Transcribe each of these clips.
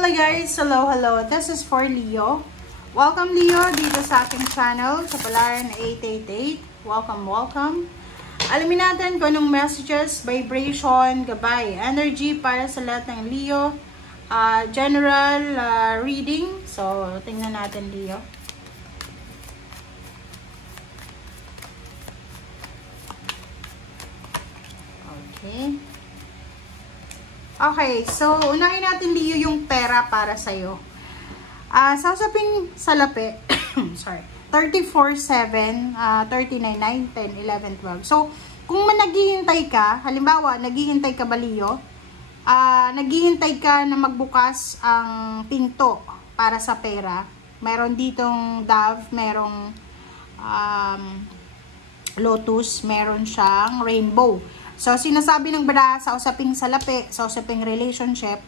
Hello guys! Hello! This is for Leo. Welcome Leo dito sa aking channel, sa Palaran 888. Welcome! Alamin natin kung anong messages, vibration, gabay, energy para sa lahat ng Leo. General reading. So, tingnan natin Leo. Okay, so unahin natin Leo yung pera para sa'yo. Sa usaping salapi, sorry, 34-7, 39-9, 10, 11, 12. So, kung naghihintay ka, halimbawa, naghihintay ka ba Leo? Naghihintay ka na magbukas ang pinto para sa pera. Meron ditong dove, merong lotus, meron siyang rainbow. So, sinasabi ng bada sa usaping salapi, sa usaping relationship,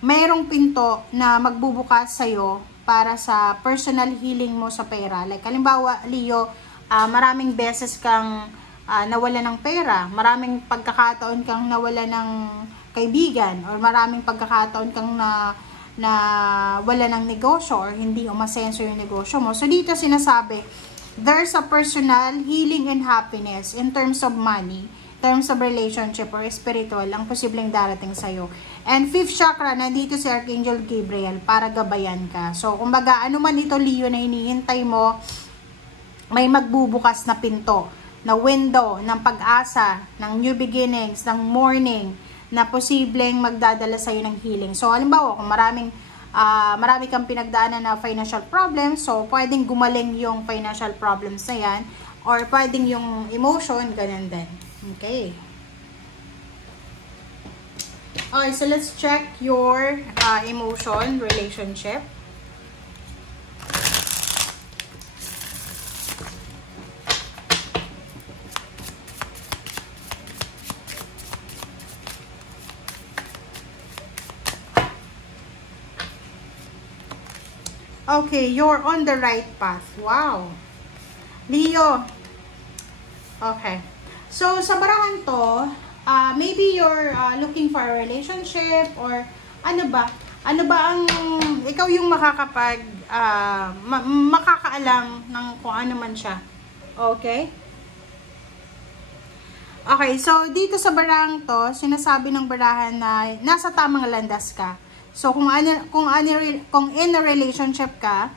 mayroong pinto na magbubukas sa'yo para sa personal healing mo sa pera. Like, halimbawa, Leo, maraming beses kang nawala ng pera, maraming pagkakataon kang nawala ng kaibigan, or maraming pagkakataon kang wala ng negosyo, or hindi umasenso yung negosyo mo. So, dito sinasabi, there's a personal healing and happiness in terms of money, terms of relationship or spiritual ang posibleng darating sa'yo. And 5th chakra, nandito si Archangel Gabriel para gabayan ka. So, kumbaga, ano man ito, Leo, na hinihintay mo, may magbubukas na pinto, na window, ng pag-asa, ng new beginnings, ng morning, na posibleng magdadala sa'yo ng healing. So, halimbawa, kung marami kang pinagdaanan na financial problems, so, pwedeng gumaling yung financial problems na yan, or pwedeng yung emotion, ganun din. Okay. Alright, so let's check your emotion, relationship. Okay, you're on the right path. Wow. Leo. Okay. So, sa barahan to, maybe you're looking for a relationship, or ano ba ang, ikaw yung makakaalam ng kung ano man siya. Okay? Okay, so dito sa barahang to, sinasabi ng barahan na nasa tamang landas ka. So, kung in a relationship ka,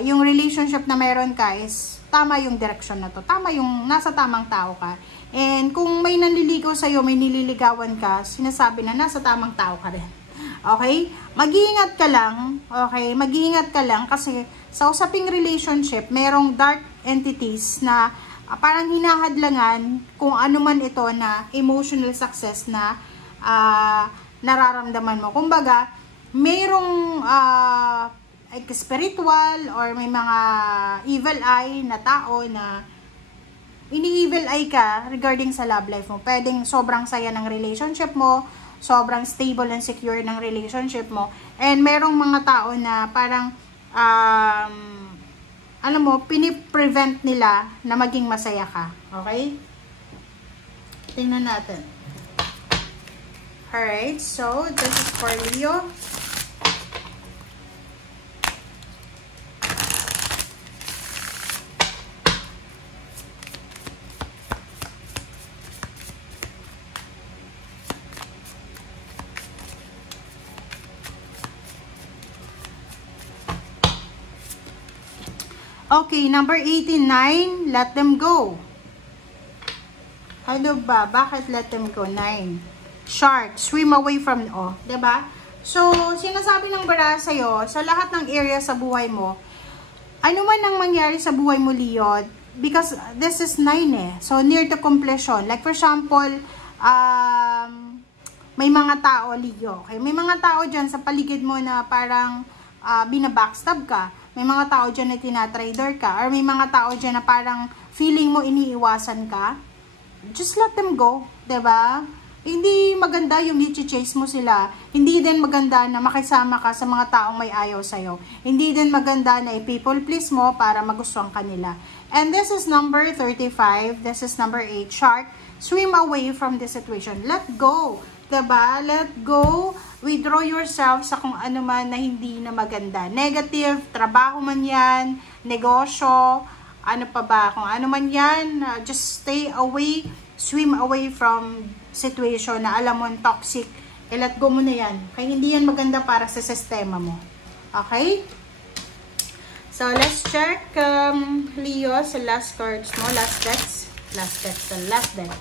yung relationship na meron ka is tama yung direction na to. Tama yung nasa tamang tao ka. And kung may nanliligaw sa'yo, may nililigawan ka, sinasabi na nasa tamang tao ka rin. Okay? Mag-iingat ka lang. Okay? Mag-iingat ka lang kasi sa usaping relationship, merong dark entities na parang hinahadlangan kung ano man ito na emotional success na nararamdaman mo. Kumbaga, merong spiritual or may mga evil eye na tao na ini-evil eye ka regarding sa love life mo. Pwedeng sobrang saya ng relationship mo, sobrang stable and secure ng relationship mo, and merong mga tao na parang alam mo, piniprevent nila na maging masaya ka. Okay? Tingnan natin. Alright, so this is for Leo. Okay, number 89, let them go. Ano ba? Bakit let them go? 9. Shark, swim away from, diba? So, sinasabi ng bara sa'yo, sa lahat ng area sa buhay mo, ano man ang mangyari sa buhay mo, Leo, because this is 9 eh. So, near to completion. Like, for example, may mga tao, Leo, okay? May mga tao dyan sa paligid mo na parang binabackstab ka. May mga tao dyan na tinatrader ka, or may mga tao dyan na parang feeling mo iniiwasan ka. Just let them go, diba? Hindi maganda yung i-chase mo sila. Hindi din maganda na makisama ka sa mga taong may ayaw sa'yo. Hindi din maganda na i-people please mo para magustuhan ka nila. And this is number 35. This is number 8. Shark, swim away from this situation. Let go. Diba? Let go. Withdraw yourself sa kung ano man na hindi na maganda. Negative, trabaho man yan, negosyo, ano pa ba, kung ano man yan, just stay away, swim away from situation na alam mo toxic. Let go mo na yan. Kaya hindi yan maganda para sa sistema mo. Okay? So, let's check, Leo, sa last cards mo, last decks. Last deck, sa last deck.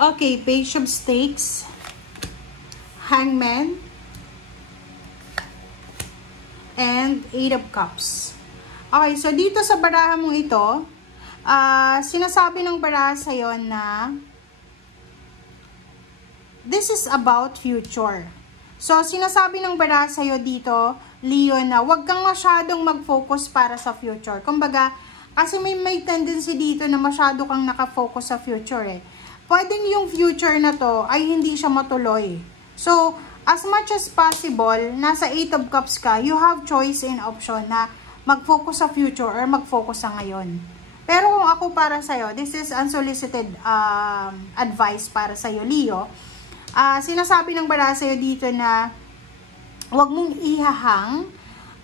Okay, Page of Stakes, Hangman, and Eight of Cups. Okay, so dito sa baraha mong ito, sinasabi ng baraha sa'yo na this is about future. So, sinasabi ng baraha sa'yo dito, Leo, na huwag kang masyadong mag-focus para sa future. Kumbaga, kasi may tendency dito na masyado kang nakafocus sa future eh. Pwedeng yung future na to ay hindi siya matuloy. So, as much as possible, nasa 8 of Cups ka, you have choice and option na mag-focus sa future or mag-focus sa ngayon. Pero kung ako para sa'yo, this is unsolicited advice para sa'yo, Leo. Sinasabi ng baraha sa'yo dito na huwag mong ihahang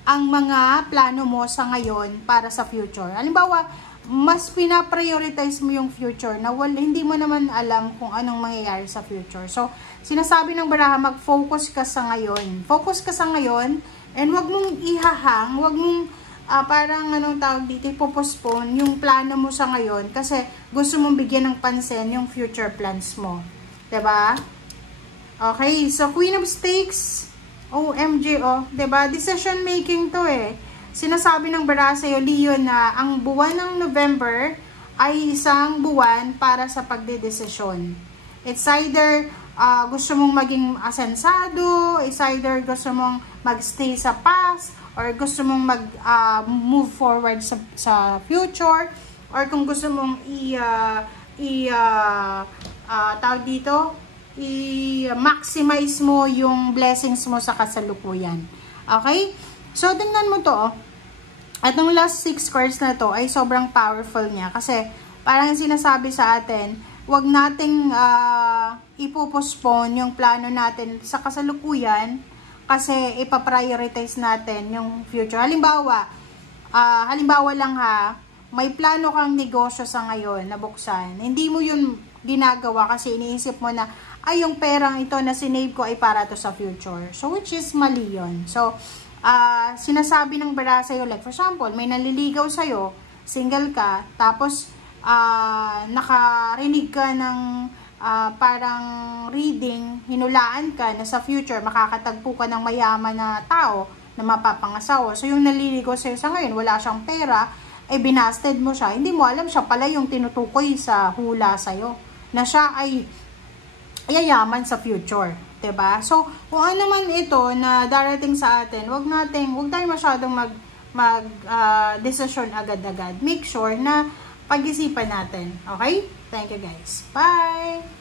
ang mga plano mo sa ngayon para sa future. Halimbawa, mas pinaprioritize mo yung future na hindi mo naman alam kung anong mangyayari sa future. So, sinasabi ng baraha, mag-focus ka sa ngayon. Focus ka sa ngayon and wag mong ihahang, wag mong parang anong tawag dito, ipopostpone yung plano mo sa ngayon kasi gusto mong bigyan ng pansin yung future plans mo. Diba? Okay, so Queen of Stakes, OMG, diba? Decision making to eh. Sinasabi ng baraha sa'yo, Leo, na ang buwan ng November ay isang buwan para sa pagdedesisyon. It's either gusto mong maging asensado, it's either gusto mong magstay sa past, or gusto mong move forward sa future, or kung gusto mong tawag dito, i-maximize mo yung blessings mo sa kasalukuyan. Okay? So, tingnan mo to, At ang last 6 cards na to ay sobrang powerful niya. Kasi parang sinasabi sa atin, wag nating ipopospone yung plano natin sa kasalukuyan kasi ipaprioritize natin yung future. Halimbawa lang ha, may plano kang negosyo sa ngayon na buksan. Hindi mo yun ginagawa kasi iniisip mo na, ay yung perang ito na sinave ko ay para to sa future. So which is mali yun. So, sinasabi ng baraha sa'yo, like for example, may naliligaw sa'yo, single ka, tapos nakarinig ka ng parang reading, hinulaan ka na sa future, makakatagpo ka ng mayaman na tao na mapapangasawa. So yung naliligaw sa'yo sa ngayon, wala siyang pera, eh binasted mo siya, hindi mo alam siya pala yung tinutukoy sa hula sa'yo, na siya ay yayaman sa future. Diba? So, kung ano man ito na darating sa atin, wag tayo masyadong desisyon agad-agad. Make sure na pag-isipan natin. Okay? Thank you guys. Bye!